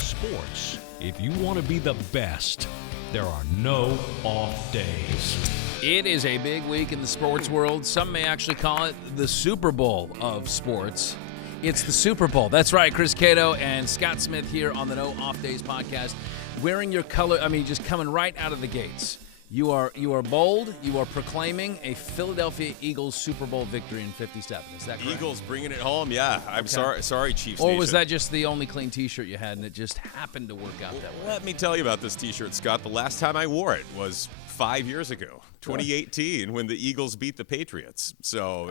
sports, if you want to be the best, there are no off days. It is a big week in the sports world. Some may actually call it the Super Bowl of sports. It's the Super Bowl. That's right. Chris Cato and Scott Smith here on the No Off Days podcast. Wearing your color, just coming right out of the gates. You are bold. You are proclaiming a Philadelphia Eagles Super Bowl victory in 57. Is that correct? Eagles bringing it home, yeah. I'm sorry, Chiefs Or Nation. was that just the only clean T-shirt you had and it just happened to work out that way? Let me tell you about this T-shirt, Scott. The last time I wore it was 5 years ago, 2018, when the Eagles beat the Patriots. So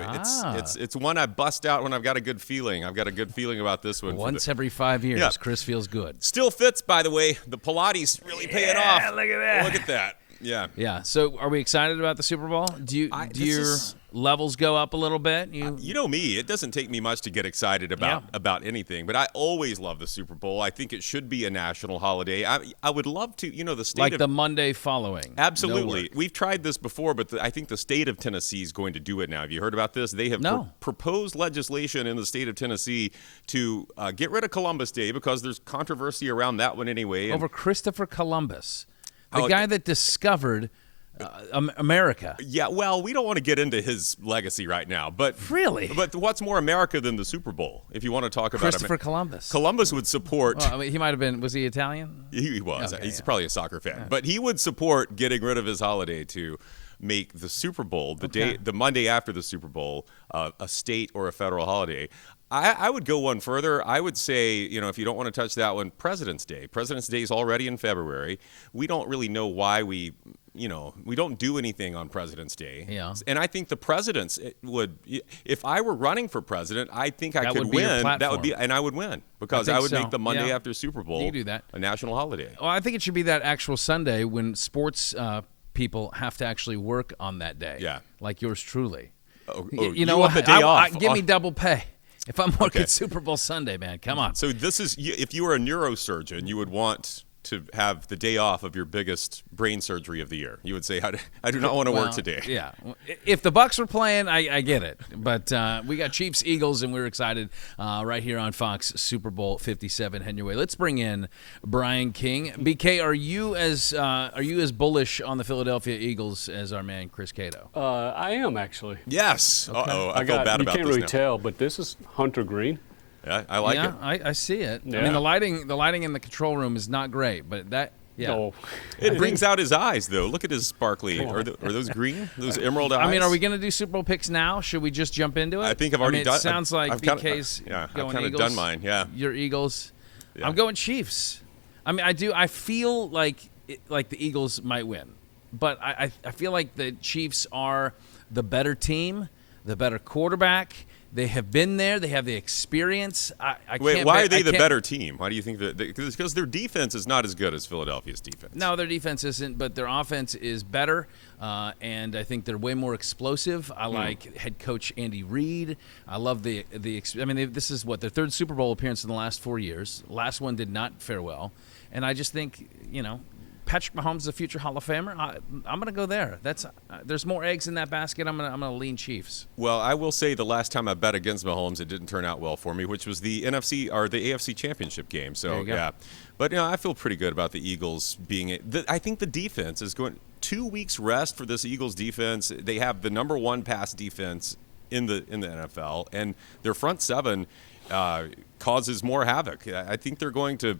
it's one I bust out when I've got a good feeling. I've got a good feeling about this one. Once every 5 years, Yeah. Chris feels good. Still fits, by the way. The Pilates really paying off. Look at that. Look at that. Yeah. Yeah. So, are we excited about the Super Bowl? Do your levels go up a little bit? You know me. It doesn't take me much to get excited about anything, but I always love the Super Bowl. I think it should be a national holiday. I would love to, the state of the Monday following. Absolutely. No work. We've tried this before, but I think the state of Tennessee is going to do it now. Have you heard about this? They have proposed legislation in the state of Tennessee to get rid of Columbus Day because there's controversy around that one anyway. Over Christopher Columbus. The guy that discovered America. Yeah, well, we don't want to get into his legacy right now, but really, but what's more America than the Super Bowl? If you want to talk about Christopher Columbus, Columbus would support. Well, he might have been. Was he Italian? He was. Okay, He's probably a soccer fan, but he would support getting rid of his holiday to make the Super Bowl the Monday after the Super Bowl a state or a federal holiday. I would go one further. I would say, if you don't want to touch that one, President's Day. President's Day is already in February. We don't really know why we don't do anything on President's Day. Yeah. And I think the presidents would, if I were running for president, I think I could win. That would be, and I would win because I would make the Monday after Super Bowl you can do that. a national holiday. Well, I think it should be that actual Sunday when sports people have to actually work on that day. Yeah. Like yours truly. You want the day off. Give me double pay. If I'm working Super Bowl Sunday, man, come on. So this is, if you were a neurosurgeon, you would want to have the day off of your biggest brain surgery of the year. You would say, I do not want to work today. Yeah. If the Bucs were playing, I get it. But we got Chiefs, Eagles, and we're excited right here on Fox Super Bowl 57 heading your way. Let's bring in Brian King. BK, are you as bullish on the Philadelphia Eagles as our man Chris Cato? I am actually. Yes. Okay. Uh-oh. I feel bad about this. You can't really tell, but this is hunter green. Yeah, I like it. I see it. Yeah. I mean, the lighting in the control room is not great, but that. Yeah. No. It brings out his eyes, though. Look at his sparkly. Are those green? Those emerald eyes? I mean, are we going to do Super Bowl picks now? Should we just jump into it? I think I've already done. It sounds like BK's I've going kind of Eagles. done mine. Yeah. Your Eagles. Yeah. I'm going Chiefs. I mean, I feel like the Eagles might win, but I feel like the Chiefs are the better team, the better quarterback. They have been there. They have the experience. Wait, why are they the better team? Why do you think that? Because their defense is not as good as Philadelphia's defense. No, their defense isn't, but their offense is better, and I think they're way more explosive. I like head coach Andy Reid. I love the. I mean, this is their third Super Bowl appearance in the last 4 years. Last one did not fare well, and I just think Patrick Mahomes is a future Hall of Famer. I'm going to go there. There's more eggs in that basket. I'm going to lean Chiefs. Well, I will say the last time I bet against Mahomes, it didn't turn out well for me, which was the NFC or the AFC Championship game. So yeah, but I feel pretty good about the Eagles being. I think the defense is going 2 weeks rest for this Eagles defense. They have the number one pass defense in the NFL, and their front seven. Causes more havoc. I think they're going to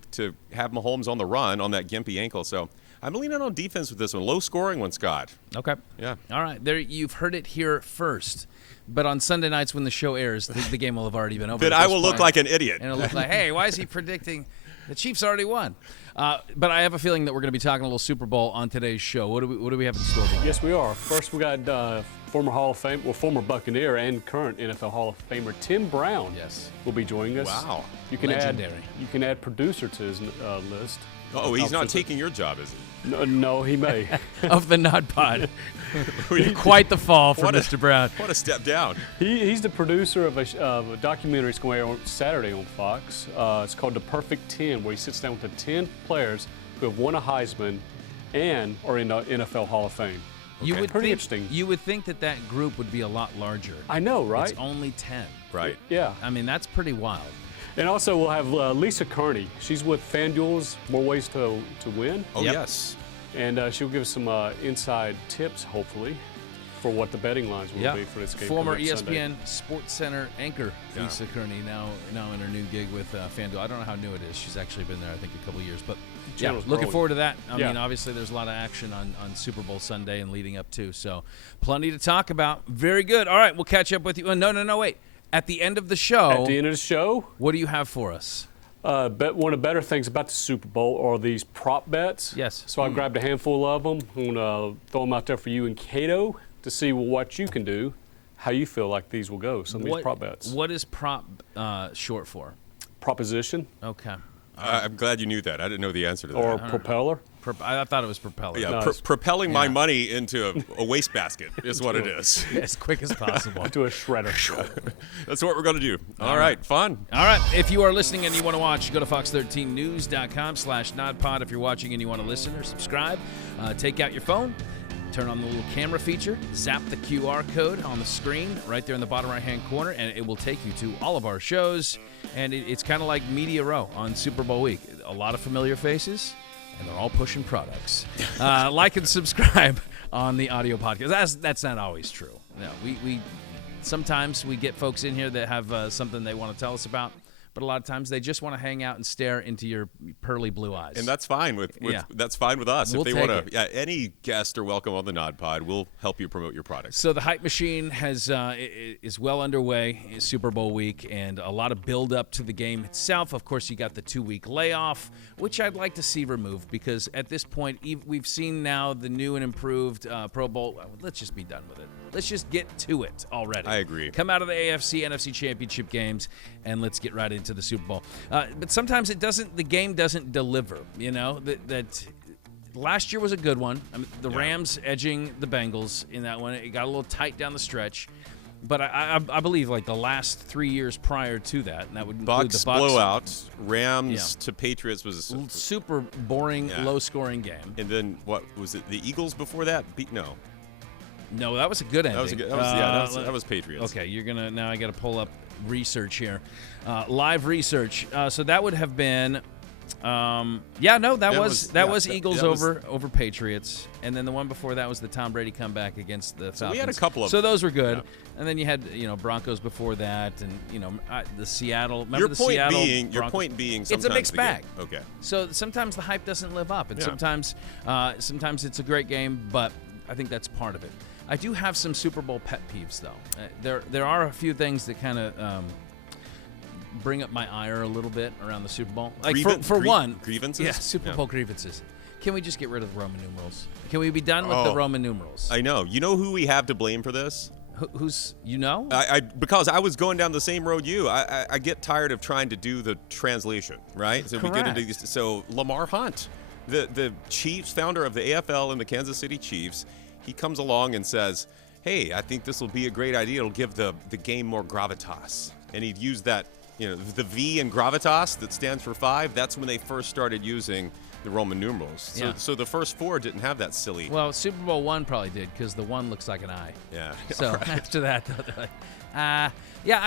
have Mahomes on the run on that gimpy ankle. So I'm leaning on defense with this one. Low scoring one, Scott. Okay. Yeah. All right. There, you've heard it here first. But on Sunday nights when the show airs, the game will have already been over. Then I will look like an idiot. And it'll look like, hey, why is he predicting the Chiefs already won? But I have a feeling that we're going to be talking a little Super Bowl on today's show. What do we have in store? Yes, we are. First, we got former Buccaneer and current NFL Hall of Famer Tim Brown. Yes, will be joining us. Wow, legendary. You can add producer to his list. Oh, he's not taking your job, is he? No, he may. Of the nodpod. Quite the fall for Mr. Brown. What a step down. He's the producer of a documentary that's going to air on Saturday on Fox. It's called The Perfect 10, where he sits down with the 10 players who have won a Heisman and are in the NFL Hall of Fame. Okay. Interesting. You would think that group would be a lot larger. I know, right? It's only 10. Right. Yeah. I mean, that's pretty wild. And also we'll have Lisa Kearney. She's with FanDuel's More Ways to Win. Oh, yes. And she'll give us some inside tips, hopefully, for what the betting lines will be for this game. Former ESPN Sunday. Sports Center anchor Lisa Kearney, now in her new gig with FanDuel. I don't know how new it is. She's actually been there, I think, a couple of years. But looking forward to that. I mean, obviously, there's a lot of action on Super Bowl Sunday and leading up to. So plenty to talk about. Very good. All right, we'll catch up with you. No, wait. At the end of the show. What do you have for us? One of the better things about the Super Bowl are these prop bets. Yes. So I grabbed a handful of them. I'm going to throw them out there for you and Cato to see what you can do, how you feel like these will go, some of these prop bets. What is prop short for? Proposition. Okay. I'm glad you knew that. I didn't know the answer to that. Or propeller. I thought it was propeller. Yeah, propelling my money into a wastebasket is what it is. As quick as possible. Into a shredder. That's what we're going to do. All right, fun. All right, if you are listening and you want to watch, go to fox13news.com/nodpod. If you're watching and you want to listen or subscribe, take out your phone, turn on the little camera feature, zap the QR code on the screen right there in the bottom right-hand corner, and it will take you to all of our shows. And it's kind of like Media Row on Super Bowl week. A lot of familiar faces, and they're all pushing products. Like and subscribe on the audio podcast. That's not always true. No, we sometimes we get folks in here that have something they want to tell us about. But a lot of times they just want to hang out and stare into your pearly blue eyes. And that's fine that's fine with us. We'll if they want to, any guest are welcome on the Nod Pod. We'll help you promote your product. So the hype machine is well underway. It's Super Bowl week, and a lot of build up to the game itself. Of course, you got the 2-week layoff, which I'd like to see removed because at this point we've seen now the new and improved Pro Bowl. Let's just be done with it. Let's just get to it already. I agree. Come out of the AFC, NFC championship games, and let's get right into the Super Bowl. But sometimes the game doesn't deliver. You know that last year was a good one. I mean, the Rams edging the Bengals in that one. It got a little tight down the stretch. But I believe like the last 3 years prior to that, and that would include the Bucs blowout. Rams to Patriots was a super boring, low-scoring game. And then what was it? The Eagles before that? No, that was a good ending. That was Patriots. Okay, now I got to pull up research here, live research. So that would have been, that was Eagles over Patriots, and then the one before that was the Tom Brady comeback against the Falcons. So we had a couple of. So those were good, and then you had Broncos before that, and the Seattle. Remember Your point being, it's a mixed bag. Okay. So sometimes the hype doesn't live up, and sometimes it's a great game, but I think that's part of it. I do have some Super Bowl pet peeves, though. There are a few things that kind of bring up my ire a little bit around the Super Bowl. Like grievances? Yeah, Super Bowl grievances. Can we just get rid of the Roman numerals? Can we be done with the Roman numerals? I know. You know who we have to blame for this? Who's because I was going down the same road I get tired of trying to do the translation, right? So Correct. we get into these. So Lamar Hunt, the Chiefs, founder of the AFL and the Kansas City Chiefs. He comes along and says, hey, I think this will be a great idea. It'll give the game more gravitas. And he'd use that, the V in gravitas that stands for 5. That's when they first started using the Roman numerals. So the first 4 didn't have that silly. Well, Super Bowl 1 probably did because the 1 looks like an eye. Yeah. So after that, I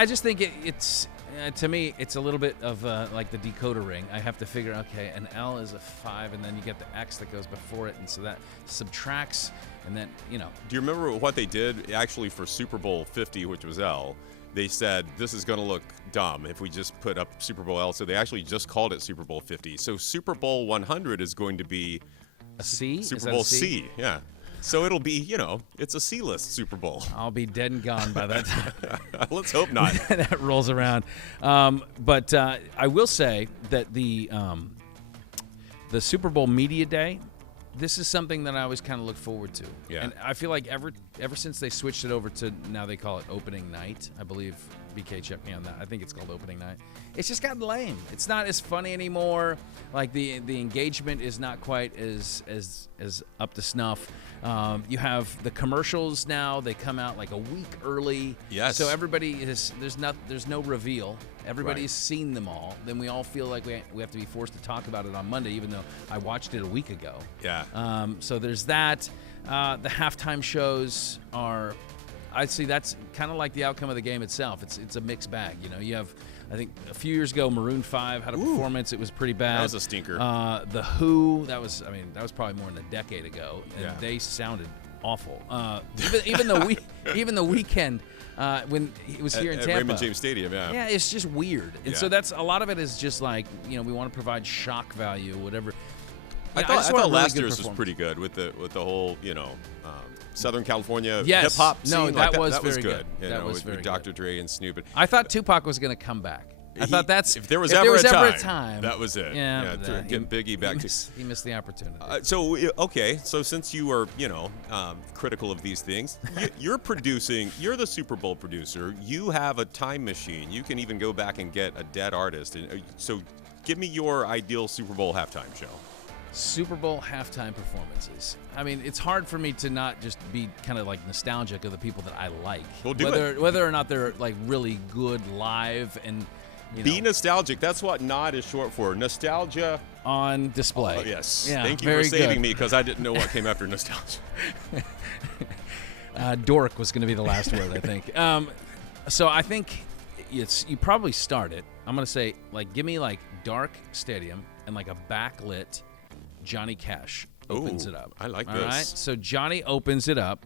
just think it's to me, it's a little bit of like the decoder ring. I have to figure, okay, an L is a 5, and then you get the X that goes before it, and so that subtracts, and then, Do you remember what they did actually for Super Bowl 50, which was L? They said, this is going to look dumb if we just put up Super Bowl L, so they actually just called it Super Bowl 50. So Super Bowl 100 is going to be a C? Super Bowl C, yeah. So it'll be, it's a C-list Super Bowl. I'll be dead and gone by that time. Let's hope not. That rolls around. But I will say that the Super Bowl Media Day, this is something that I always kind of look forward to. Yeah. And I feel like ever since they switched it over to, now they call it opening night, I believe BK checked me on that. I think it's called opening night. It's just gotten lame. It's not as funny anymore. Like the engagement is not quite as up to snuff. You have the commercials now. They come out like a week early. Yes. So everybody there's no reveal. Everybody's seen them all. Then we all feel like we have to be forced to talk about it on Monday, even though I watched it a week ago. Yeah. So there's that. The halftime shows are, I'd say that's kind of like the outcome of the game itself. It's a mixed bag. You have I think a few years ago, Maroon 5 had a performance. It was pretty bad. That was a stinker. The Who, that was probably more than a decade ago, and they sounded awful. Even the Weeknd, when he was here in Tampa, Raymond James Stadium, yeah, it's just weird. And so that's a lot of it is just like, we want to provide shock value, whatever. I thought last year's was pretty good with the whole Southern California hip hop scene. No, that was very good. That was very good. Dr. Dre and Snoop. I thought Tupac was going to come back. I thought that's if there was ever a time, that was it. Get Biggie back. He missed the opportunity. So since you are critical of these things, you're producing. You're the Super Bowl producer. You have a time machine. You can even go back and get a dead artist. And so, give me your ideal Super Bowl halftime show. Super Bowl halftime performances. I mean, it's hard for me to not just be kind of like nostalgic of the people that I like. Well, whether or not they're like really good live and be nostalgic. That's what NOD is short for. Nostalgia on display. Oh, yes. Yeah, Thank you for saving me because I didn't know what came after nostalgia. Dork was going to be the last word, I think. So I think you probably start it. I'm going to say, like, give me like dark stadium and like a backlit Johnny Cash opens it up. I like All this. right? So Johnny opens it up.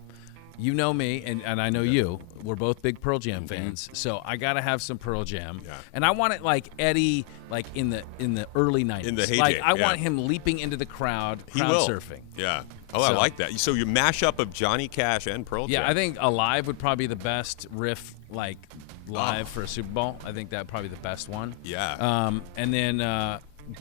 You know me, and I know you. We're both big Pearl Jam fans, so I gotta have some Pearl Jam. Yeah. And I want it like Eddie, like in the early '90s. In the heyday, like I want him leaping into the crowd surfing. Yeah. Oh, I like that. So you mash up of Johnny Cash and Pearl Jam. Yeah, I think Alive would probably be the best riff, like live for a Super Bowl. I think that'd probably be the best one. Yeah. And then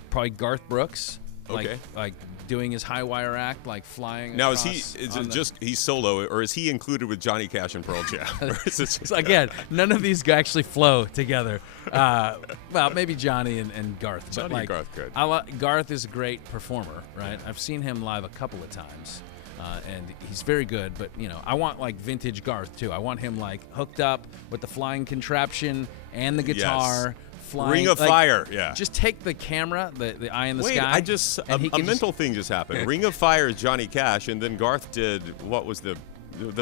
probably Garth Brooks. Okay. Like doing his high wire act, like flying. Now, is it just he's solo, or is he included with Johnny Cash and Pearl Jam? So again, none of these actually flow together. Well, maybe Johnny and Garth. Johnny and Garth could. Garth is a great performer, right? I've seen him live a couple of times, and he's very good. But I want like vintage Garth too. I want him like hooked up with the flying contraption and the guitar. Yes. Flying, Ring of Fire, yeah. Just take the camera, the eye in the sky. Wait, a mental thing just happened. Ring of Fire is Johnny Cash, and then Garth did what was the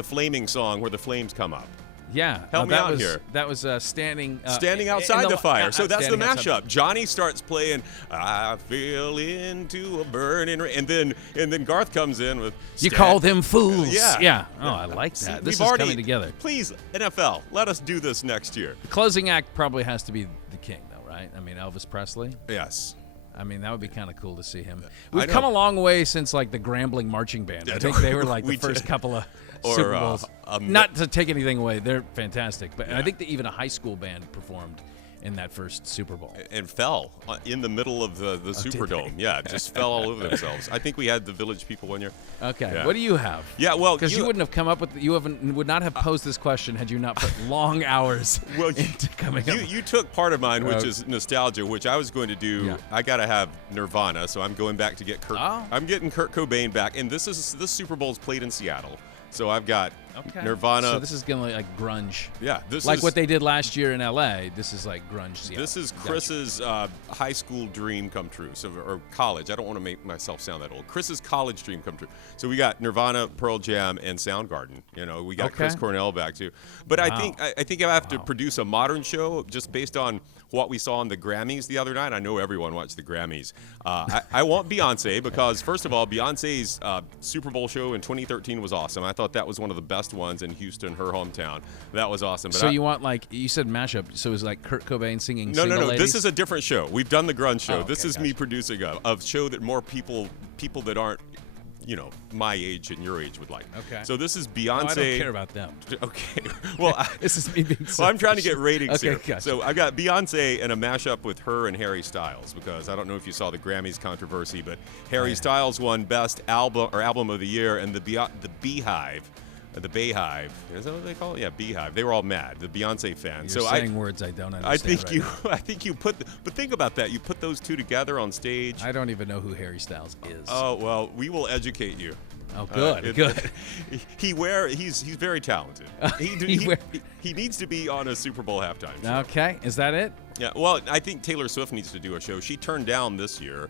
flaming song where the flames come up. Yeah, help me out here. That was standing outside the fire. So that's the mashup. Outside. Johnny starts playing "I Fell Into a Burning Rain," and then Garth comes in with "You Called Them Fools." Yeah. Oh, I like that. This is coming together. Please, NFL, let us do this next year. The closing act probably has to be the King, though, right? I mean, Elvis Presley. Yes. I mean, that would be kind of cool to see him. We've come a long way since like the Grambling Marching Band. I think they were like the first couple of Super Bowls. Not to take anything away, they're fantastic. But I think that even a high school band performed in that first Super Bowl. And fell in the middle of the Superdome. Yeah, just fell all over themselves. I think we had the Village People one year. Okay, yeah. What do you have? Yeah, well, because you wouldn't have come up with, would not have posed this question had you not put long hours into coming up. You took part of mine, which is nostalgia, which I was going to do. Yeah. I got to have Nirvana, so I'm going back to get Kurt. Oh. I'm getting Kurt Cobain back, and this Super Bowl's played in Seattle. So I've got Nirvana. So this is going to be like grunge. Yeah. Like what they did last year in L.A., this is like grunge Seattle. This is Chris's high school dream come true, or college. I don't want to make myself sound that old. Chris's college dream come true. So we got Nirvana, Pearl Jam, and Soundgarden. We got Chris Cornell back too. But I think I have to produce a modern show just based on what we saw on the Grammys the other night. I know everyone watched the Grammys. I want Beyonce because, first of all, Beyonce's Super Bowl show in 2013 was awesome. I thought that was one of the best ones in Houston, her hometown. That was awesome. But so you want, like, you said mashup, so it was like Kurt Cobain singing No. Ladies? This is a different show. We've done the grunge show. This is me producing a show that more people that aren't, my age and your age would like. Okay. So this is Beyonce. I don't care about them. Okay. Well, this is me being well, I'm trying to get ratings here. Gotcha. So I've got Beyonce and a mashup with her and Harry Styles because I don't know if you saw the Grammys controversy, but Harry Styles won Best Album of the Year, and the Beehive. The Bayhive. Is that what they call it? Yeah, Beehive. They were all mad. The Beyonce fans. You're saying words I don't understand. I think you put. But think about that. You put those two together on stage. I don't even know who Harry Styles is. Oh well, we will educate you. Oh, good, good. He's very talented. He needs to be on a Super Bowl halftime show. Okay, is that it? Yeah. Well, I think Taylor Swift needs to do a show. She turned down this year.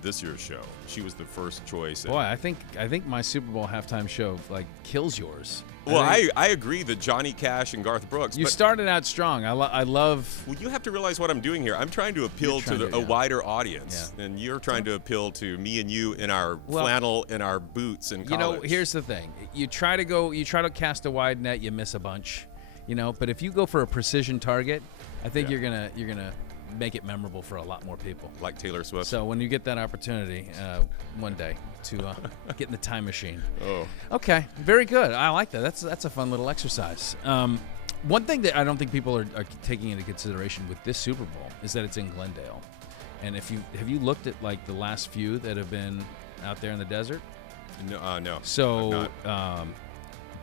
this year's show. She was the first choice. Boy, I think my Super Bowl halftime show like kills yours. Well, I agree that Johnny Cash and Garth Brooks. You started out strong. I love. Well, you have to realize what I'm doing here. I'm trying to appeal to a wider audience, and you're trying to appeal to me and you in our flannel, in our boots, and college. Here's the thing: you try to cast a wide net, you miss a bunch, But if you go for a precision target, I think you're gonna make it memorable for a lot more people. Like Taylor Swift. So when you get that opportunity one day to get in the time machine. Oh. Okay, very good. I like that. That's a fun little exercise. One thing that I don't think people are taking into consideration with this Super Bowl is that it's in Glendale. And have you looked at like the last few that have been out there in the desert? No. So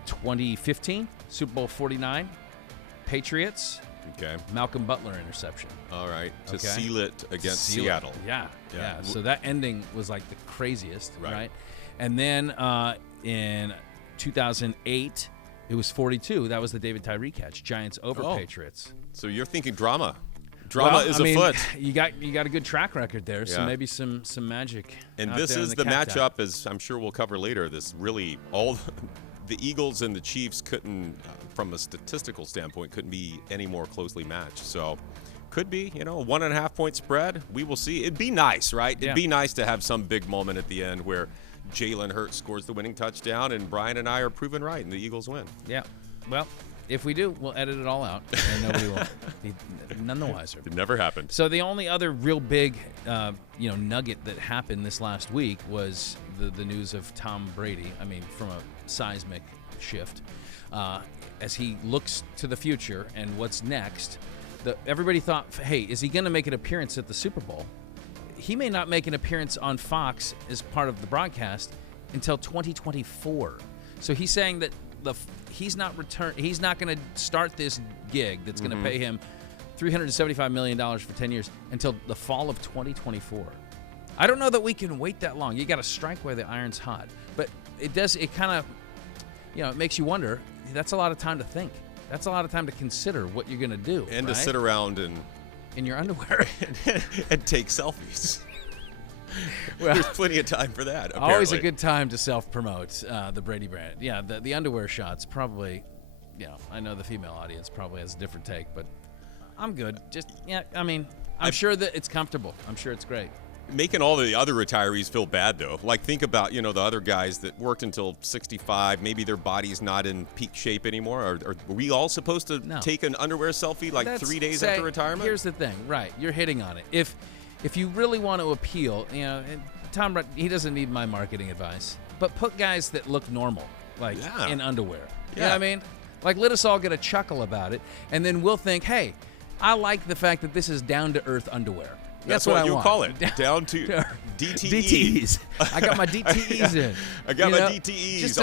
2015, Super Bowl 49, Patriots. Okay. Malcolm Butler interception. All right. To seal it against Seattle. Yeah. So that ending was like the craziest, right? And then in 2008, it was 42. That was the David Tyree catch. Giants over Patriots. So you're thinking drama. Drama is afoot. You got a good track record there, so maybe some magic. And this is the matchup, as I'm sure we'll cover later. This really the Eagles and the Chiefs couldn't, from a statistical standpoint, couldn't be any more closely matched. So could be, a 1.5 point spread. We will see. It'd be nice, right? It'd be nice to have some big moment at the end where Jalen Hurts scores the winning touchdown and Brian and I are proven right and the Eagles win. Yeah. Well, if we do, we'll edit it all out and nobody will be none the wiser. It never happened. So the only other real big, nugget that happened this last week was the news of Tom Brady. I mean, from a seismic shift, as he looks to the future and what's next. Everybody thought, hey, is he going to make an appearance at the Super Bowl? He may not make an appearance on Fox as part of the broadcast until 2024. So he's saying that he's not going to start this gig that's going to pay him $375 million for 10 years until the fall of 2024. I don't know that we can wait that long. You got to strike where the iron's hot. But it kind of, it makes you wonder. That's a lot of time to think. That's a lot of time to consider what you're going to do. And to sit around in your underwear and take selfies. Well, there's plenty of time for that. Apparently. Always a good time to self-promote the Brady brand. Yeah, the underwear shots probably. I know the female audience probably has a different take, but I'm good. I'm sure that it's comfortable. I'm sure it's great. Making all the other retirees feel bad, though. Like, think about, the other guys that worked until 65. Maybe their body's not in peak shape anymore. Are we all supposed to take an underwear selfie 3 days after retirement? Here's the thing. Right. You're hitting on it. If you really want to appeal, Tom, he doesn't need my marketing advice, but put guys that look normal, in underwear. Yeah. You know what I mean? Let us all get a chuckle about it, and then we'll think, hey, I like the fact that this is down-to-earth underwear. That's what you call it. Down to DTEs. I got my DTEs in. I got my DTEs. Just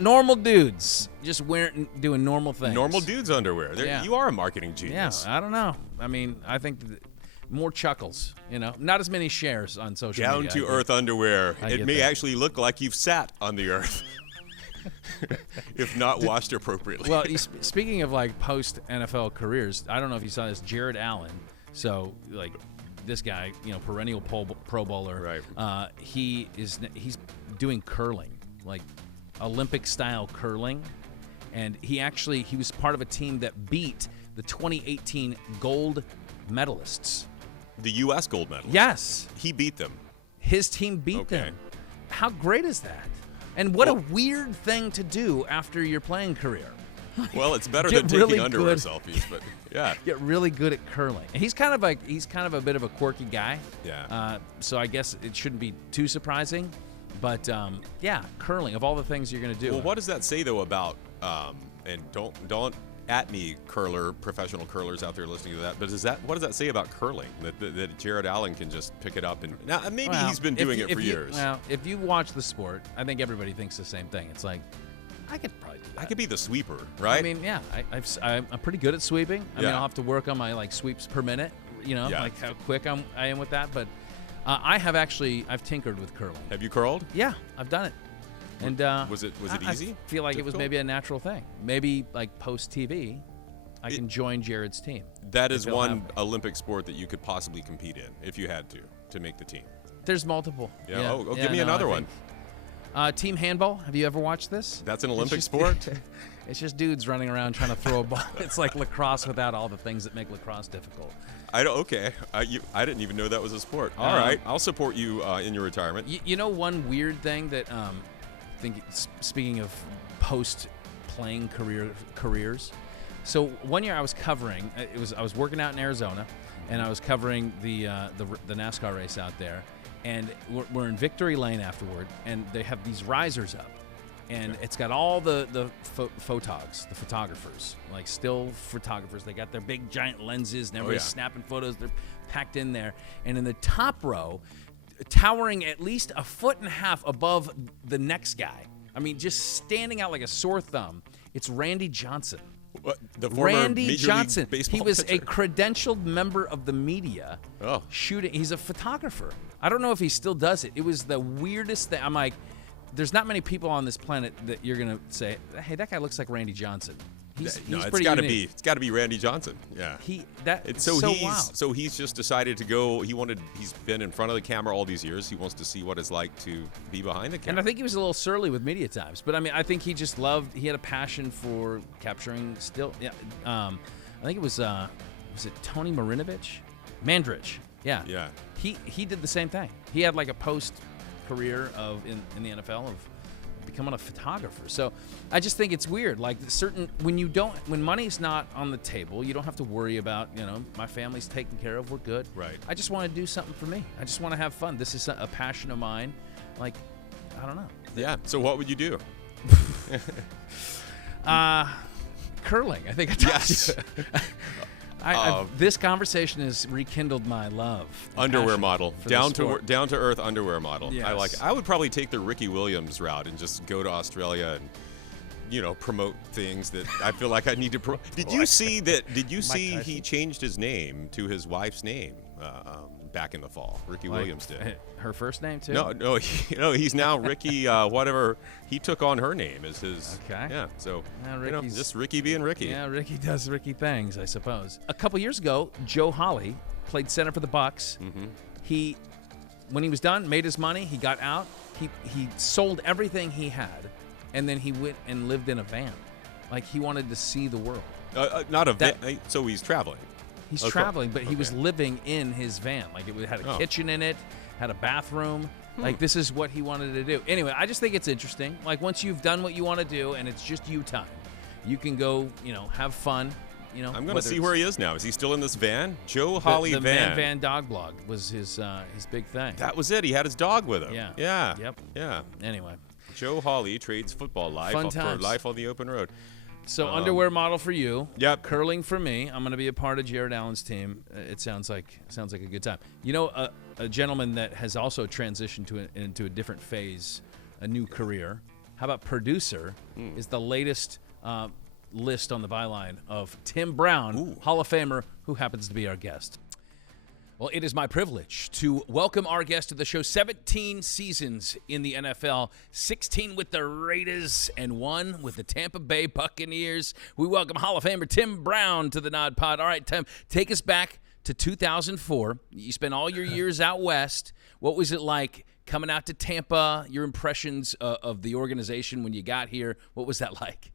normal dudes, just doing normal things. Normal dudes underwear. You are a marketing genius. Yeah, I don't know. I mean, I think more chuckles. Not as many shares on social media. Down to earth underwear. It may actually look like you've sat on the earth. If not washed appropriately. Well, speaking of post NFL careers, I don't know if you saw this. Jared Allen. So this guy, perennial Pro Bowler. Right. He's doing curling, Olympic style curling, and he was part of a team that beat the 2018 gold medalists. The U.S. gold medalists. Yes. He beat them. His team beat them. How great is that? And what a weird thing to do after your playing career. Well, it's better than taking underwear selfies, but yeah. Get really good at curling. And he's kind of a bit of a quirky guy. Yeah. So I guess it shouldn't be too surprising. But curling, of all the things you're going to do. Well, what does that say though about and don't at me professional curlers out there listening to that, but what does that say about curling that Jared Allen can just pick it up and now maybe he's been doing it for years. Well, if you watch the sport, I think everybody thinks the same thing. It's I could probably do that. I could be the sweeper, right? I mean, yeah, I'm pretty good at sweeping. I mean, I'll have to work on my sweeps per minute, how quick I am with that. But I've tinkered with curling. Have you curled? Yeah, I've done it. And was it easy? I feel like it was maybe a natural thing. Maybe post TV, I can join Jared's team. That is one Olympic sport that you could possibly compete in if you had to make the team. There's multiple. Yeah. Give me another one. Team handball. Have you ever watched this? That's an Olympic sport? It's just dudes running around trying to throw a ball. It's like lacrosse without all the things that make lacrosse difficult. I didn't even know that was a sport. All right. I'll support you in your retirement. You know one weird thing that I think, speaking of post-playing careers. So one year I was covering, I was working out in Arizona, and I was covering the NASCAR race out there. And we're in Victory Lane afterward, and they have these risers up. And it's got all the photographers, like still photographers. They got their big giant lenses, and everybody's snapping photos. They're packed in there. And in the top row, towering at least 1.5 feet above the next guy, I mean, just standing out like a sore thumb, it's Randy Johnson. What, the former Randy Major Johnson. League Baseball He was pitcher? a credentialed member of the media. Shooting. He's a photographer. I don't know if he still does it. It was the weirdest thing. I'm like, there's not many people on this planet that you're gonna say, hey, that guy looks like Randy Johnson. He's pretty unique. It's got to be Randy Johnson. Yeah. It's so wild. So he's just decided to go. He's been in front of the camera all these years. He wants to see what it's like to be behind the camera. And I think he was a little surly with media times, but I mean, I think he just he had a passion for capturing still. Yeah. I think it was it Tony Marinovich? Mandrich. Yeah. Yeah. He did the same thing. He had like a post career in the NFL of becoming a photographer. So I just think it's weird. Like when money's not on the table, you don't have to worry about, my family's taken care of, we're good. Right. I just want to do something for me. I just want to have fun. This is a passion of mine. Like, I don't know. Yeah. So what would you do? Curling. I think I told you. This conversation has rekindled my love. Underwear model, down to earth underwear model. Yes. I like it. I would probably take the Ricky Williams route and just go to Australia and, promote things that I feel like I need to promote. Did you see he changed his name to his wife's name back in the fall? Ricky Williams did. Her first name too? No, he's now Ricky. Whatever, he took on her name as his. Okay. Yeah. So just Ricky being Ricky. Yeah, Ricky does Ricky things, I suppose. A couple years ago, Joe Hawley played center for the Bucks. Mm-hmm. When he was done, made his money. He got out. He sold everything he had, and then he went and lived in a van, like he wanted to see the world. Not a van. So he's traveling. He's traveling, but he was living in his van. Like it had a kitchen in it, had a bathroom. Like this is what he wanted to do. Anyway, I just think it's interesting. Like once you've done what you want to do and it's just you time, you can go, have fun. I'm going to see where he is now. Is he still in this van? Joe Hawley the van. Van Dog blog was his big thing. That was it. He had his dog with him. Yeah. Yeah. Yep. Yeah. Anyway. Joe Hawley trades football life for life on the open road. So underwear model for you. Yep. Curling for me. I'm going to be a part of Jared Allen's team. It sounds like a good time. A gentleman that has also transitioned into a different phase, a new career. How about producer? Is the latest list on the byline of Tim Brown, Hall of Famer, who happens to be our guest. Well, it is my privilege to welcome our guest to the show. 17 seasons in the NFL, 16 with the Raiders, and 1 with the Tampa Bay Buccaneers. We welcome Hall of Famer Tim Brown to the Nod Pod. All right, Tim, take us back to 2004. You spent all your years out west. What was it like coming out to Tampa? Your impressions of the organization when you got here. What was that like?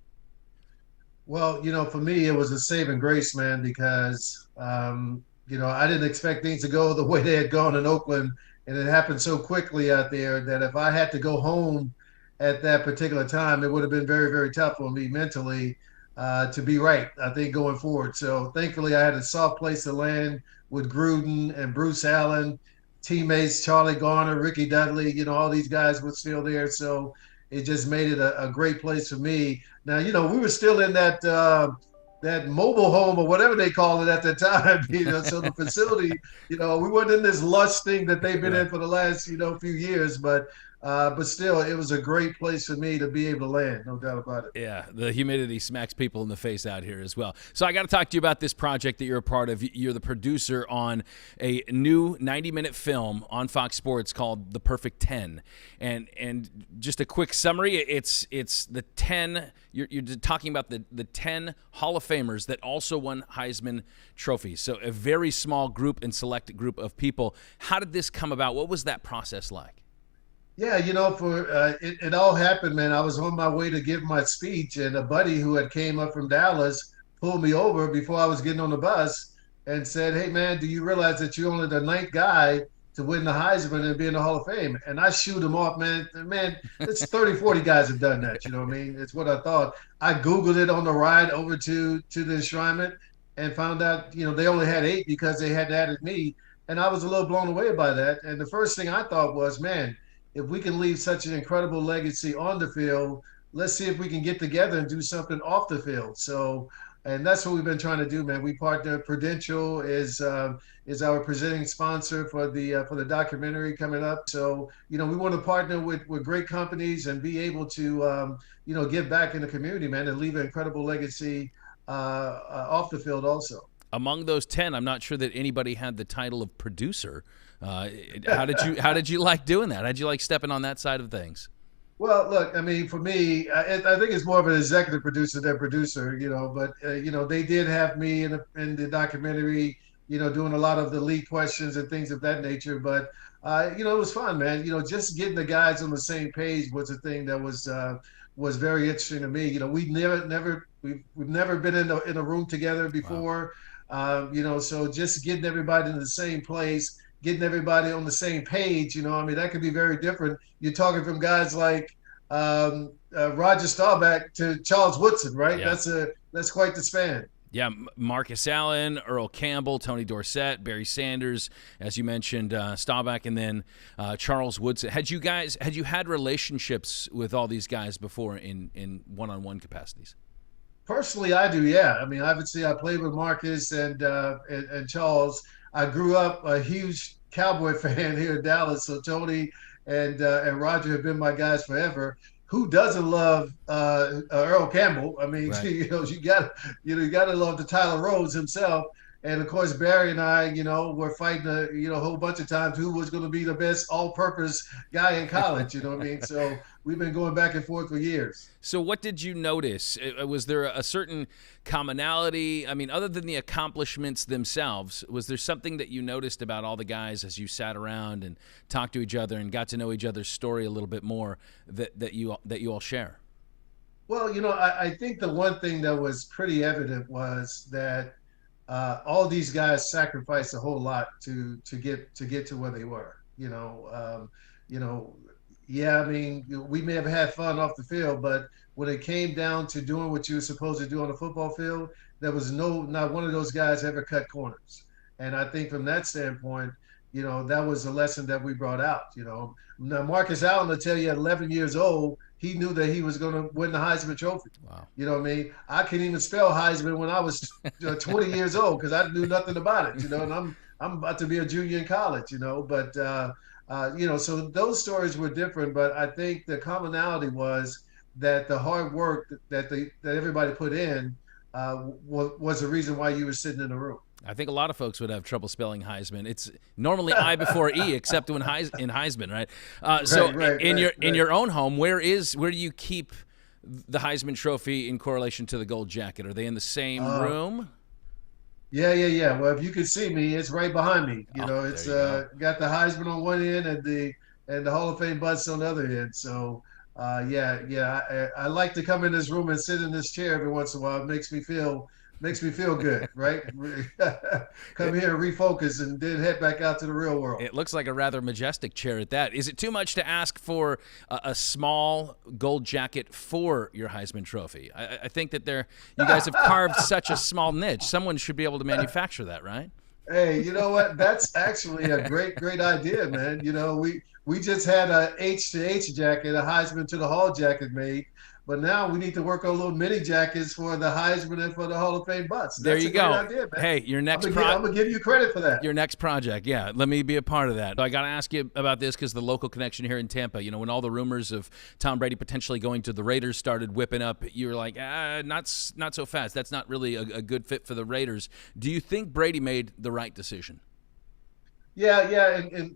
Well, for me, it was a saving grace, man, because I didn't expect things to go the way they had gone in Oakland, and it happened so quickly out there that if I had to go home at that particular time, it would have been very, very tough on me mentally to be right, I think, going forward. So thankfully, I had a soft place to land with Gruden and Bruce Allen, teammates, Charlie Garner, Ricky Dudley, all these guys were still there. So it just made it a great place for me. Now, we were still in that mobile home or whatever they called it at the time, so the facility, we weren't in this lush thing that they've been in for the last, few years, but But still, it was a great place for me to be able to land, no doubt about it. Yeah, the humidity smacks people in the face out here as well. So I got to talk to you about this project that you're a part of. You're the producer on a new 90-minute film on Fox Sports called The Perfect 10. And just a quick summary, it's the 10, you're talking about the 10 Hall of Famers that also won Heisman trophies. So a very small group and select group of people. How did this come about? What was that process like? Yeah, it all happened, man. I was on my way to give my speech, and a buddy who had came up from Dallas pulled me over before I was getting on the bus and said, "Hey, man, do you realize that you're only the 9th guy to win the Heisman and be in the Hall of Fame?" And I shoot him off, man. Man, it's 30, 40 guys have done that. You know what I mean? It's what I thought. I Googled it on the ride over to the enshrinement and found out, they only had 8 because they hadn't added me. And I was a little blown away by that. And the first thing I thought was, man, if we can leave such an incredible legacy on the field, let's see if we can get together and do something off the field. So, and that's what we've been trying to do, man. We partner. Prudential is our presenting sponsor for the documentary coming up. So, we want to partner with great companies and be able to, give back in the community, man, and leave an incredible legacy off the field also. Among those 10, I'm not sure that anybody had the title of producer. How did you like doing that? How'd you like stepping on that side of things? Well, look, I mean, for me, I think it's more of an executive producer than producer, but they did have me in the documentary, doing a lot of the lead questions and things of that nature. But it was fun, man. Just getting the guys on the same page was a thing that was very interesting to me. We've never been in a room together before. Wow. So just getting everybody in the same place, getting everybody on the same page, that could be very different. You're talking from guys like Roger Staubach to Charles Woodson, right? Yeah. That's quite the span. Yeah, Marcus Allen, Earl Campbell, Tony Dorsett, Barry Sanders, as you mentioned, Staubach, and then Charles Woodson. Had you had relationships with all these guys before in one-on-one capacities? Personally, I do, yeah. I mean, obviously, I played with Marcus and Charles. I grew up a huge Cowboy fan here in Dallas, so Tony and Roger have been my guys forever. Who doesn't love Earl Campbell? I mean, right. you got to love the Tyler Rhodes himself. And of course, Barry and I, were fighting a whole bunch of times who was going to be the best all-purpose guy in college. You know what I mean? So we've been going back and forth for years. So what did you notice? Was there a certain commonality? I mean, other than the accomplishments themselves, was there something that you noticed about all the guys as you sat around and talked to each other and got to know each other's story a little bit more that you all share? Well, I think the one thing that was pretty evident was that all these guys sacrificed a whole lot to get to where they were. Yeah, I mean, we may have had fun off the field, but when it came down to doing what you were supposed to do on the football field, there was not one of those guys ever cut corners. And I think from that standpoint, that was a lesson that we brought out. Now Marcus Allen will tell you at 11 years old, he knew that he was going to win the Heisman Trophy. Wow. You know what I mean? I couldn't even spell Heisman when I was 20 years old because I knew nothing about it. And I'm about to be a junior in college. But so those stories were different. But I think the commonality was that the hard work that everybody put in was the reason why you were sitting in the room. I think a lot of folks would have trouble spelling Heisman. It's normally I before E, except in Heisman, right? In your own home, where do you keep the Heisman Trophy in correlation to the gold jacket? Are they in the same room? Yeah. Well, if you could see me, it's right behind me. It's got the Heisman on one end and the Hall of Fame bust on the other end. So I like to come in this room and sit in this chair every once in a while. It makes me feel good, right? Come here and refocus and then head back out to the real world. It looks like a rather majestic chair at that. Is it too much to ask for a small gold jacket for your Heisman Trophy? I think that you guys have carved such a small niche. Someone should be able to manufacture that, right? Hey, you know what? That's actually a great idea, man. We just had a H to H jacket, a Heisman to the Hall jacket made. But now we need to work on little mini jackets for the Heisman and for the Hall of Fame butts. There you go. Idea, man. Hey, your next I'm going to give you credit for that. Your next project, yeah. Let me be a part of that. I got to ask you about this because the local connection here in Tampa, when all the rumors of Tom Brady potentially going to the Raiders started whipping up, you were like, not so fast. That's not really a good fit for the Raiders. Do you think Brady made the right decision? Yeah, and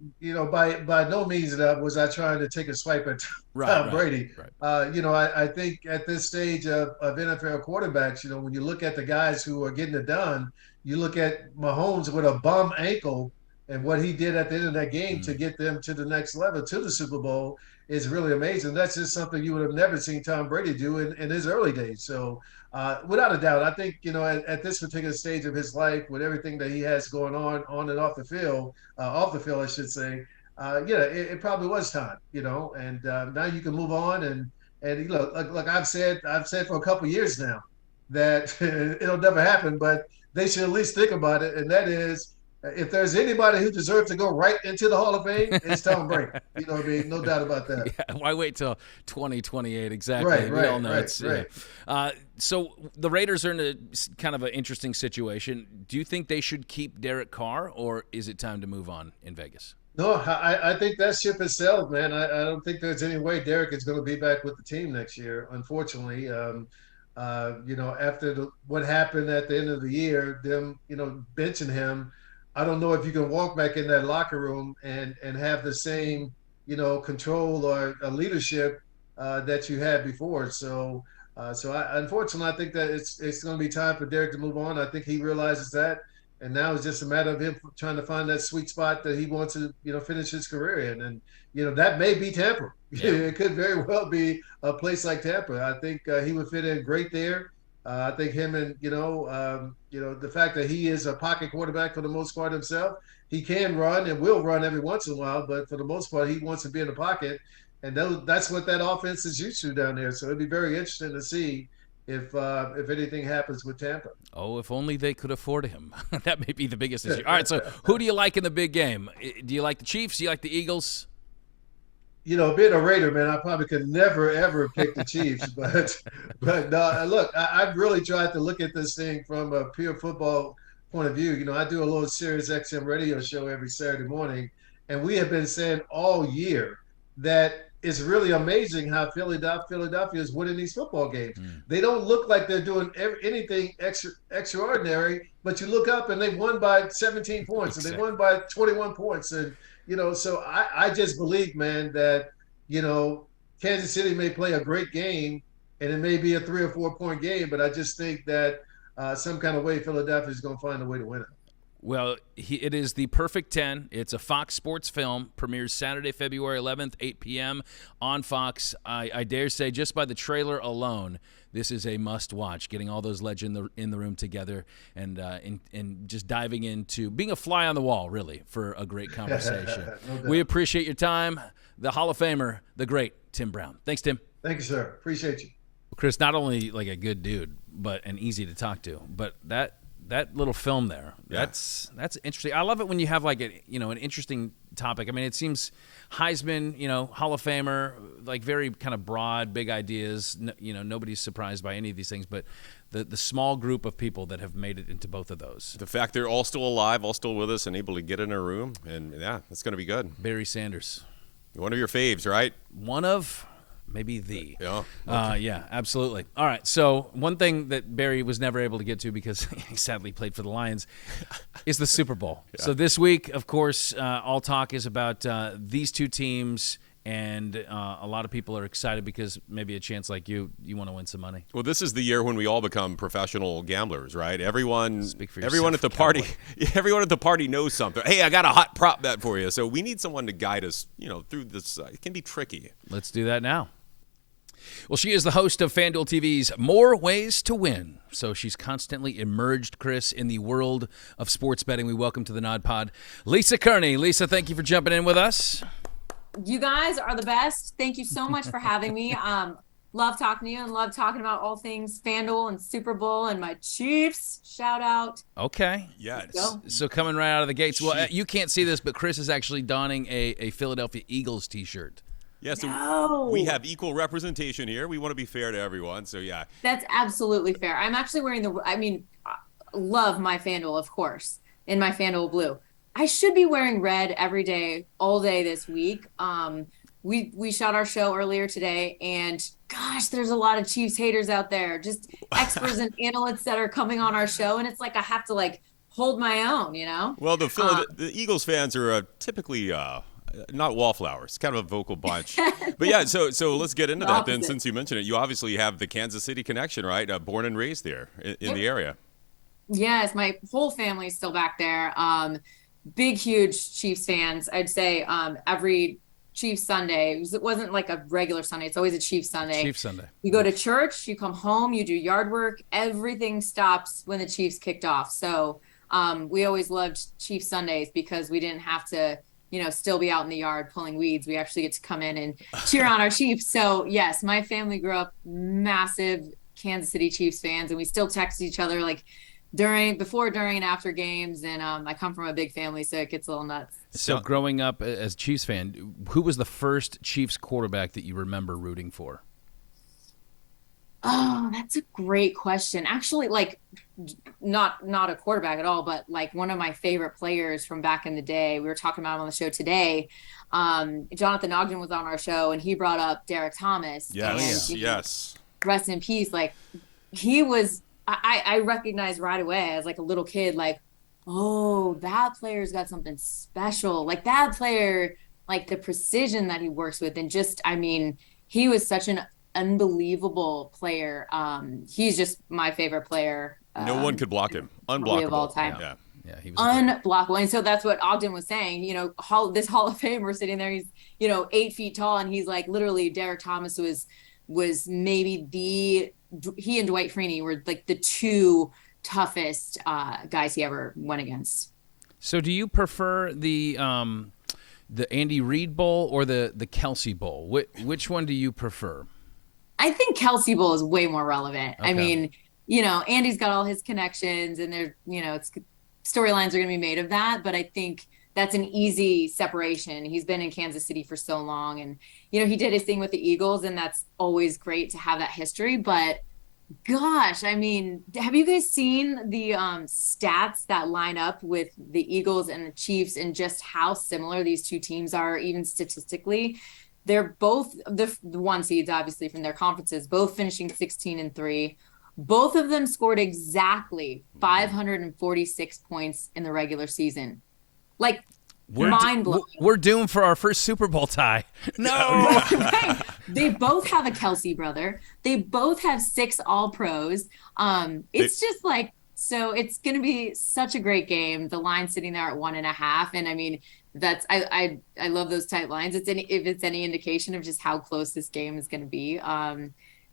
by no means was I trying to take a swipe at Tom Brady. Right. I think at this stage of NFL quarterbacks, when you look at the guys who are getting it done, you look at Mahomes with a bum ankle and what he did at the end of that game to get them to the next level, to the Super Bowl, is really amazing. That's just something you would have never seen Tom Brady do in his early days. So without a doubt, I think, at this particular stage of his life, with everything that he has going on and off the field, I should say, it probably was time, and now you can move on. And look, I've said for a couple of years now that it'll never happen, but they should at least think about it. And that is, if there's anybody who deserves to go right into the Hall of Fame, it's Tom Brady. You know what I mean? No doubt about that. Yeah, why wait till 2028? Exactly. Right, we all know right. Yeah. So the Raiders are in a kind of an interesting situation. Do you think they should keep Derek Carr, or is it time to move on in Vegas? No, I think that ship has sailed, man. I don't think there's any way Derek is going to be back with the team next year, unfortunately. After what happened at the end of the year, them, benching him, I don't know if you can walk back in that locker room and have the same, control or leadership that you had before. So unfortunately, I think that it's going to be time for Derek to move on. I think he realizes that, and now it's just a matter of him trying to find that sweet spot that he wants to, finish his career in. And that may be Tampa. Yeah. It could very well be a place like Tampa. I think he would fit in great there. I think him and, the fact that he is a pocket quarterback for the most part himself, he can run and will run every once in a while, but for the most part, he wants to be in the pocket. And that's what that offense is used to down there. So it'd be very interesting to see if anything happens with Tampa. Oh, if only they could afford him. That may be the biggest issue. All right, so who do you like in the big game? Do you like the Chiefs? Do you like the Eagles? Being a Raider, man, I probably could never, ever pick the Chiefs. But look, I've really tried to look at this thing from a pure football point of view. I do a little Sirius XM radio show every Saturday morning, and we have been saying all year that it's really amazing how Philadelphia is winning these football games. They don't look like they're doing anything extraordinary, but you look up and they won by 17 points, and they won by 21 points. And so I just believe, man, that, Kansas City may play a great game and it may be a 3 or 4 point game, but I just think that some kind of way Philadelphia is going to find a way to win it. Well, it is the Perfect 10. It's a Fox Sports film. Premieres Saturday, February 11th, 8 p.m. on Fox. I dare say, just by the trailer alone, this is a must-watch, getting all those legends in the room together and just diving into being a fly on the wall, really, for a great conversation. No, we appreciate your time. The Hall of Famer, the great Tim Brown. Thanks, Tim. Thank you, sir. Appreciate you. Chris, not only like a good dude, and easy to talk to, but that little film there, that's interesting. I love it when you have like an interesting topic. I mean, it seems Heisman, Hall of Famer, like very kind of broad, big ideas. Nobody's surprised by any of these things, but the small group of people that have made it into both of those. The fact they're all still alive, all still with us, and able to get in a room, and it's going to be good. Barry Sanders. One of your faves, right? One of... Maybe the. Yeah. Okay. Yeah, absolutely. All right. So one thing that Barry was never able to get to because he sadly played for the Lions is the Super Bowl. Yeah. So this week, of course, all talk is about these two teams, and a lot of people are excited because maybe a chance like you want to win some money. Well, this is the year when we all become professional gamblers, right? Everyone at the Cowboy. everyone at the party knows something. Hey, I got a hot prop bet for you. So we need someone to guide us, through this. It can be tricky. Let's do that now. Well, she is the host of FanDuel TV's More Ways to Win. So she's constantly immersed, Chris, in the world of sports betting. We welcome to the nodpod Lisa Kearney. Lisa, thank you for jumping in with us. You guys are the best. Thank you so much for having me. Love talking to you and love talking about all things FanDuel and Super Bowl and my Chiefs. Shout out. Okay. Yes. So coming right out of the gates. Well, you can't see this, but Chris is actually donning a Philadelphia Eagles t-shirt. Yeah, so No. we have equal representation here. We want to be fair to everyone. So, yeah. That's absolutely fair. I'm actually wearing love my FanDuel, of course, in my FanDuel blue. I should be wearing red every day, all day this week. We shot our show earlier today, and gosh, there's a lot of Chiefs haters out there, just experts and analysts that are coming on our show, and it's like I have to like hold my own, you know? Well, the Eagles fans are typically not wallflowers, kind of a vocal bunch. But yeah, so let's get into that then. Since you mentioned it, you obviously have the Kansas City connection, right? Born and raised there in the area. Yes, my whole family's still back there. Big, huge Chiefs fans. I'd say every Chiefs Sunday. It wasn't like a regular Sunday. It's always a Chiefs Sunday. Chiefs Sunday. You go to church, you come home, you do yard work. Everything stops when the Chiefs kicked off. So we always loved Chiefs Sundays because we didn't have to, still be out in the yard pulling weeds. We actually get to come in and cheer on our Chiefs. So yes, my family grew up massive Kansas City Chiefs fans, and we still text each other like before, during, and after games. And I come from a big family, so it gets a little nuts. So growing up as a Chiefs fan, who was the first Chiefs quarterback that you remember rooting for? Oh, that's a great question. Actually, like not a quarterback at all, but like one of my favorite players from back in the day. We were talking about him on the show today. Jonathan Ogden was on our show, and he brought up Derek Thomas. Yes, yes. Rest in peace. Like he was, I recognized right away as like a little kid, like, oh, that player's got something special. Like that player, like the precision that he works with, and just, he was such an unbelievable player. He's just my favorite player. No one could block him. Unblockable. Of all time. Yeah, he was unblockable. And so that's what Ogden was saying. This Hall of Famer sitting there, he's 8 feet tall, and he's like literally Derek Thomas was maybe he and Dwight Freeney were like the two toughest guys he ever went against. So do you prefer the Andy Reid Bowl or the Kelsey Bowl? Which one do you prefer? I think Kelsey Bowl is way more relevant. Okay. Andy's got all his connections, and it's storylines are going to be made of that. But I think that's an easy separation. He's been in Kansas City for so long, and he did his thing with the Eagles, and that's always great to have that history. But gosh, have you guys seen the stats that line up with the Eagles and the Chiefs, and just how similar these two teams are, even statistically? They're both the one seeds, obviously, from their conferences, both finishing 16-3. Both of them scored exactly 546 points in the regular season. Like, mind-blowing. We're doomed for our first Super Bowl tie. No! Right. They both have a Kelsey brother. They both have 6 All-Pros. It's just like, so it's going to be such a great game. The line sitting there at 1.5. And I love those tight lines. If it's any indication of just how close this game is going to be.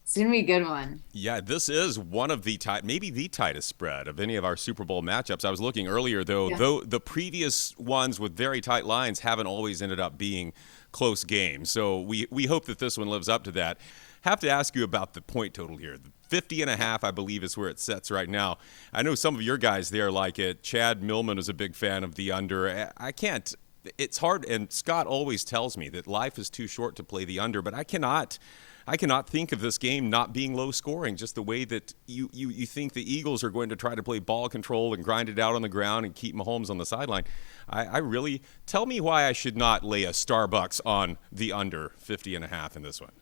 It's going to be a good one. Yeah, this is one of maybe the tightest spread of any of our Super Bowl matchups. I was looking earlier, though the previous ones with very tight lines haven't always ended up being close games. So we hope that this one lives up to that. Have to ask you about the point total here. 50.5, I believe, is where it sets right now. I know some of your guys there like it. Chad Millman is a big fan of the under. I can't. It's hard, and Scott always tells me that life is too short to play the under, but I cannot think of this game not being low scoring, just the way that you think the Eagles are going to try to play ball control and grind it out on the ground and keep Mahomes on the sideline. I really, tell me why I should not lay a Starbucks on the under 50.5 in this one.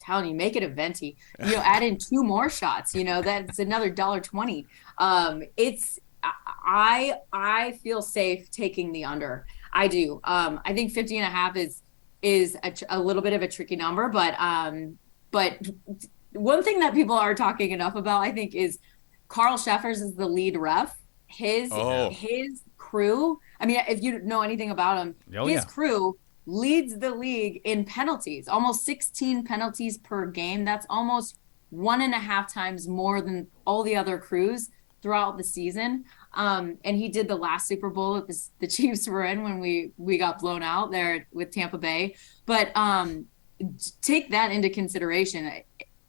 Telling you, make it a venti. Add in 2 more shots. That's another $1.20. I feel safe taking the under. I do. I think 50.5 is a little bit of a tricky number, but one thing that people are talking enough about, I think, is Carl Sheffers is the lead ref. His crew. If you know anything about him, his crew leads the league in penalties, almost 16 penalties per game. That's almost 1.5 times more than all the other crews throughout the season. And he did the last Super Bowl that the Chiefs were in when we got blown out there with Tampa Bay. But take that into consideration.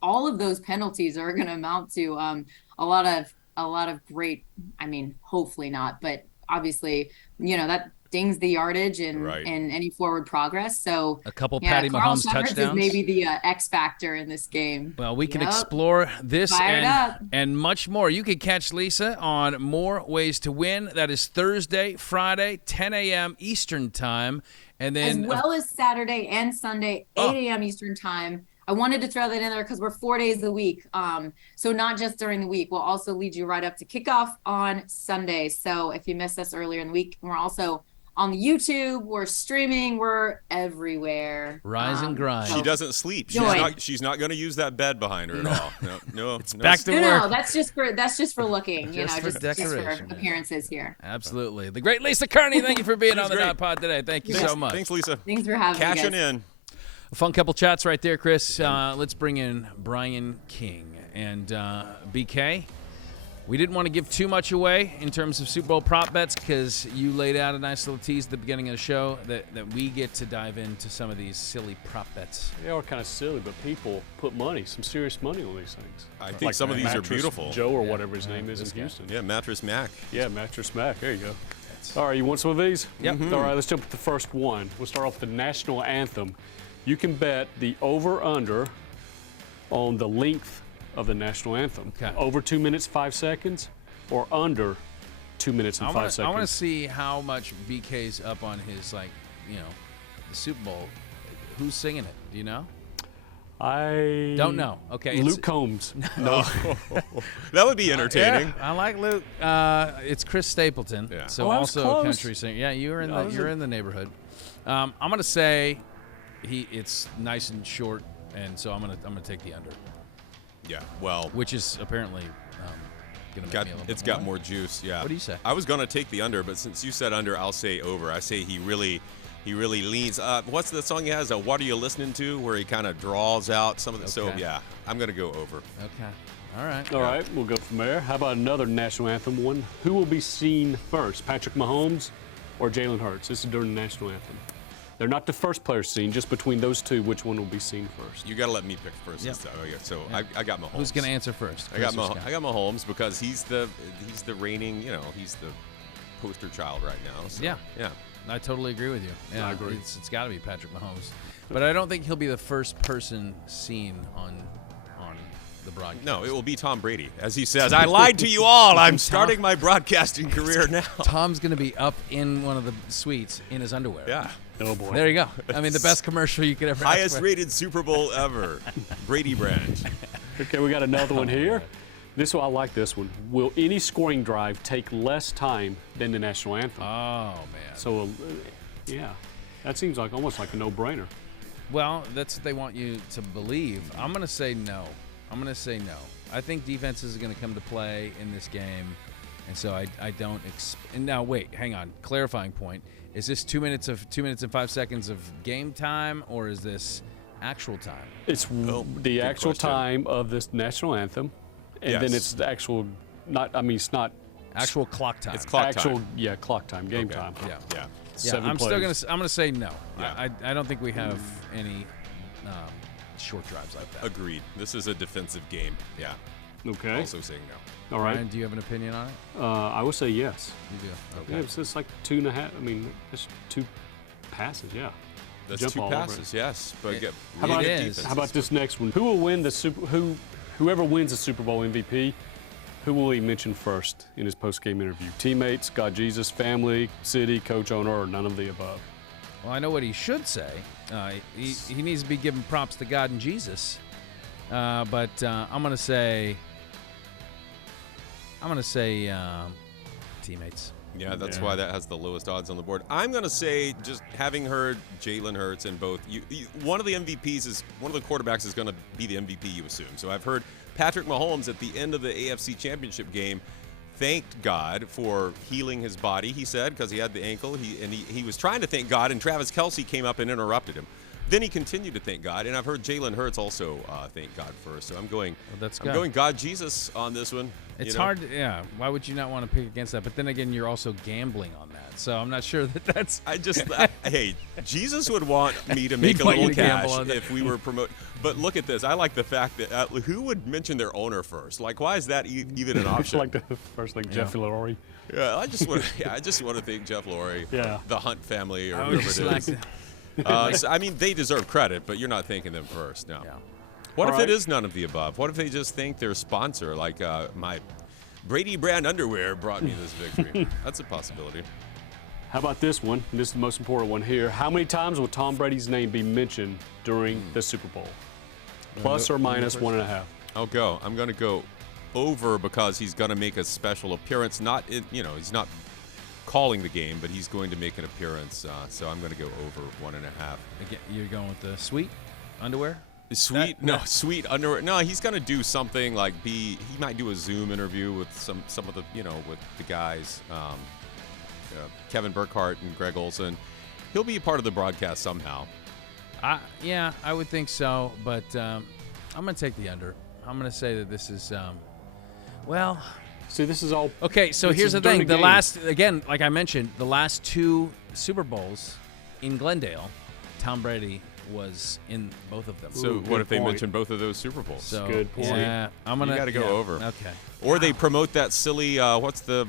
All of those penalties are going to amount to a lot of great. Hopefully not, but obviously, dings the yardage and any forward progress. So a couple Patty Carl Mahomes Shepard touchdowns. Is maybe the X factor in this game. Well, we can explore this and much more. You can catch Lisa on More Ways to Win. That is Thursday, Friday, 10 a.m. Eastern Time. And then as well as Saturday and Sunday, 8 a.m. Eastern Time. I wanted to throw that in there because we're 4 days a week. So not just during the week. We'll also lead you right up to kickoff on Sunday. So if you missed us earlier in the week, we're also on the YouTube. We're streaming. We're everywhere. Rise and grind. She doesn't sleep. She's not going to use that bed behind her at all. No. It's back to work. No, that's just for looking. Just for decoration. Just for appearances here. Absolutely. The great Lisa Kearney. Thank you for being on the nodpod today. Thank you so much. Thanks, Lisa. Thanks for having me. Cashing in. A fun couple chats right there, Chris. Let's bring in Brian King and BK. We didn't want to give too much away in terms of Super Bowl prop bets because you laid out a nice little tease at the beginning of the show that we get to dive into some of these silly prop bets. They are kind of silly, but people put some serious money on these things. I think some of these are beautiful. Joe or whatever his name is in Houston. Yeah, Mattress Mac. Yeah, Mattress Mac. There you go. All right, you want some of these? Yep. All right, let's jump to the first one. We'll start off with the national anthem. You can bet the over-under on the length of the national anthem. Okay. Over 2 minutes, 5 seconds, or under 2 minutes and 5 seconds. I want to see how much BK's up on his, the Super Bowl. Who's singing it? Do you know? I don't know. Okay. Luke Combs. No. That would be entertaining. Yeah, I like Luke. It's Chris Stapleton. Yeah. So also a country singer. Yeah, you're in the neighborhood. I'm gonna say it's nice and short, and so I'm gonna take the under. Yeah. Well, which is apparently gonna make me a little bit got more juice. Yeah. What do you say? I was gonna take the under, but since you said under, I'll say over. I say he really leans up. What's the song he has? What Are You Listening To? Where he kind of draws out some of the. Okay. So yeah, I'm gonna go over. Okay. All right. All right, we'll go from there. How about another national anthem one? Who will be seen first, Patrick Mahomes or Jalen Hurts? This is during the national anthem. They're not the first player seen. Just between those two, which one will be seen first? You got to let me pick first. Yep. So I got Mahomes. Who's going to answer first? I got Mahomes because he's the reigning. He's the poster child right now. So, yeah. Yeah. I totally agree with you. Yeah, I agree. It's got to be Patrick Mahomes, but I don't think he'll be the first person seen on the broadcast. No, it will be Tom Brady, as he says. I lied to you all. I'm starting my broadcasting career now. Tom's going to be up in one of the suites in his underwear. Yeah. Oh boy. There you go. I mean, the best commercial you could ever. Highest rated Super Bowl ever. Brady brand. Okay, we got another one here. This one, I like this one. Will any scoring drive take less time than the national anthem? Oh man. So, yeah, that seems like almost like a no-brainer. Well, that's what they want you to believe. I'm going to say no. I think defense is going to come to play in this game, and so I don't. And now wait, hang on. Clarifying point: is this 2 minutes and 5 seconds of game time, or is this actual time? It's the actual time of this national anthem, and then it's the actual. It's not actual clock time. It's clock time. Yeah, clock time, game time. Yeah. I'm gonna say no. Yeah. I don't think we have any short drives like that. Agreed. This is a defensive game. Yeah. Okay. Also saying no. All right. Ryan, do you have an opinion on it? I would say yes. You do. Okay. Yeah, it's like 2.5. I mean, it's 2 passes. Yeah. That's Jump 2 all passes. Yes. But how about this next one? Who will win whoever wins the Super Bowl MVP? Who will he mention first in his post-game interview? Teammates, God, Jesus, family, city, coach, owner, or none of the above? Well, I know what he should say. He needs to be giving props to God and Jesus. But I'm gonna say teammates. Yeah, that's why that has the lowest odds on the board. I'm going to say, just having heard Jalen Hurts and both, one of the MVPs one of the quarterbacks is going to be the MVP, you assume. So I've heard Patrick Mahomes at the end of the AFC Championship game thanked God for healing his body, he said, because he had the ankle. He was trying to thank God, and Travis Kelce came up and interrupted him. Then he continued to thank God, and I've heard Jalen Hurts also thank God first. So I'm going God Jesus on this one. It's hard. Yeah. Why would you not want to pick against that? But then again, you're also gambling on that. So I'm not sure that that's. Hey, Jesus would want me to make a little cash if we were promoting. But look at this. I like the fact that who would mention their owner first? Like, why is that even an option? Like the first, like Jeff Lurie. Yeah, I just want to thank Jeff Lurie, the Hunt family, or whoever it is. So, I mean, they deserve credit, but you're not thanking them first. No. Yeah. What if it is none of the above? What if they just thank their sponsor, like my Brady brand underwear brought me this victory? That's a possibility. How about this one? And this is the most important one here. How many times will Tom Brady's name be mentioned during the Super Bowl? Plus or minus 1.5? I'll go. I'm going to go over because he's going to make a special appearance. He's not calling the game, but he's going to make an appearance. So I'm going to go over 1.5. Again, you're going with the sweet underwear? Sweet underwear. No, he's gonna do something like he might do a Zoom interview with some of the with the guys, Kevin Burkhardt and Greg Olson. He'll be a part of the broadcast somehow. I would think so, but I'm gonna take the under. I'm gonna say that this is See, this is all okay. So here's the thing: like I mentioned, the last 2 Super Bowls in Glendale, Tom Brady was in both of them. So what if they mention both of those Super Bowls? So, good point. Yeah, you got to go over. Okay. Or they promote that silly. What's the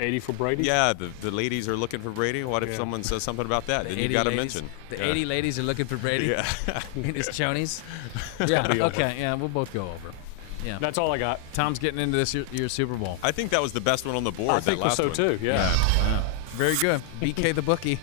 80 for Brady? Yeah, the ladies are looking for Brady. What if someone says something about that? Then you got to mention. The 80 ladies are looking for Brady. Yeah. In his chonies. Yeah. Okay. Yeah, we'll both go over. Yeah. That's all I got. Tom's getting into this year's Super Bowl. I think that was the best one on the board. I think so too. Yeah. Very good. BK the bookie.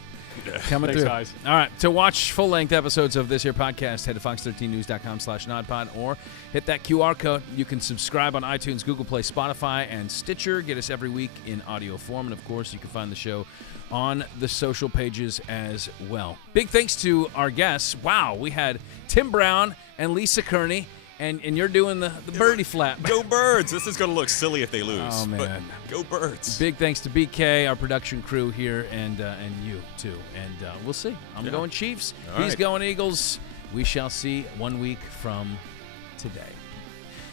Coming Thanks, through. guys. All right. To watch full-length episodes of this here podcast, head to fox13news.com/nodpod or hit that QR code. You can subscribe on iTunes, Google Play, Spotify, and Stitcher. Get us every week in audio form. And, of course, you can find the show on the social pages as well. Big thanks to our guests. Wow, we had Tim Brown and Lisa Kearney. And you're doing the birdie flap. Go Birds. This is going to look silly if they lose. Oh, man. But go Birds. Big thanks to BK, our production crew here, and you, too. And we'll see. I'm going Chiefs. He's going Eagles. We shall see 1 week from today.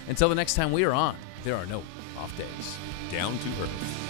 Until the next time we are on, there are no off days. Down to earth.